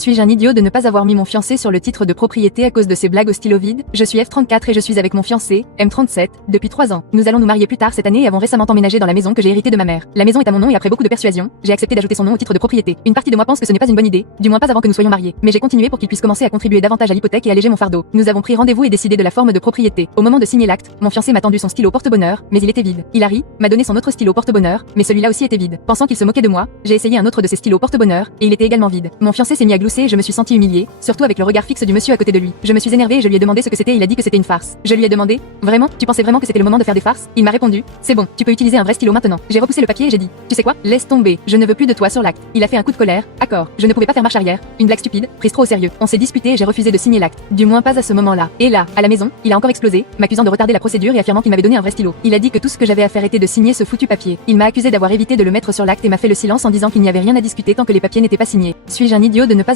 Suis-je un idiot de ne pas avoir mis mon fiancé sur le titre de propriété à cause de ces blagues au stylo vide? Je suis F34 et je suis avec mon fiancé, M37, depuis 3 ans. Nous allons nous marier plus tard cette année et avons récemment emménagé dans la maison que j'ai héritée de ma mère. La maison est à mon nom et après beaucoup de persuasion, j'ai accepté d'ajouter son nom au titre de propriété. Une partie de moi pense que ce n'est pas une bonne idée, du moins pas avant que nous soyons mariés. Mais j'ai continué pour qu'il puisse commencer à contribuer davantage à l'hypothèque et alléger mon fardeau. Nous avons pris rendez-vous et décidé de la forme de propriété. Au moment de signer l'acte, mon fiancé m'a tendu son stylo porte-bonheur, mais il était vide. Hilary m'a donné son autre stylo porte-bonheur, mais celui-là aussi était vide. Pensant qu'il se moquait de moi, j'ai essayé un autre de ses stylos porte-bonheur, et il était également vide. Mon fiancé s'est mis à glousser et je me suis sentie humiliée, surtout avec le regard fixe du monsieur à côté de lui. Je me suis énervée et je lui ai demandé ce que c'était et il a dit que c'était une farce. Je lui ai demandé, vraiment, tu pensais vraiment que c'était le moment de faire des farces? Il m'a répondu, c'est bon, tu peux utiliser un vrai stylo maintenant. J'ai repoussé le papier et j'ai dit, tu sais quoi, laisse tomber, je ne veux plus de toi sur l'acte. Il a fait un coup de colère, accord, je ne pouvais pas faire marche arrière, une blague stupide, prise trop au sérieux. On s'est disputé et j'ai refusé de signer l'acte. Du moins pas à ce moment-là. Et là, à la maison, il a encore explosé, m'accusant de retarder la procédure et affirmant qu'il m'avait donné un vrai stylo. Il a dit que tout ce que j'avais à faire était de signer ce foutu papier. Il m'a accusé d'avoir évité de le mettre sur l'acte et m'a fait le silence en disant qu'il n'y avait rien à discuter tant que les papiers n'étaient pas signés. Suis-je un idiot de ne pas